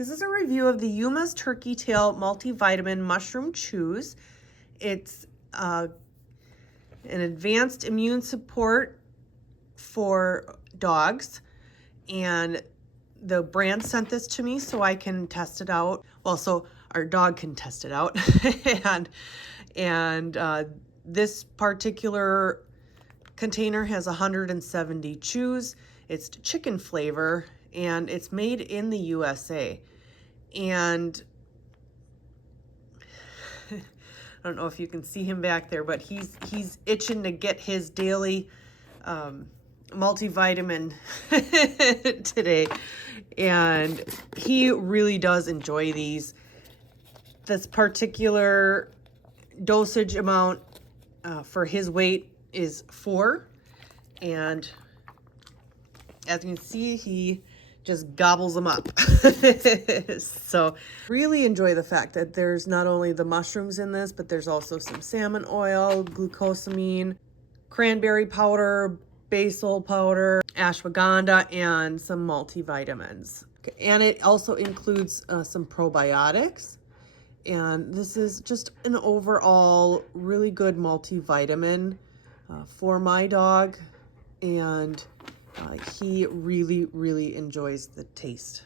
This is a review of the Yuma's Turkey Tail Multivitamin Mushroom Chews. It's an advanced immune support for dogs, and the brand sent this to me so I can test it out. Well, so our dog can test it out. and this particular container has 170 chews. It's chicken flavor, and it's made in the USA. And I don't know if you can see him back there, but he's itching to get his daily multivitamin today, and he really does enjoy these. This particular dosage amount for his weight is 4, and as you can see, he just gobbles them up. So really enjoy the fact that there's not only the mushrooms in this, but there's also some salmon oil, glucosamine, cranberry powder, basil powder, ashwagandha, and some multivitamins. And it also includes some probiotics. And this is just an overall really good multivitamin for my dog. And he really, really enjoys the taste.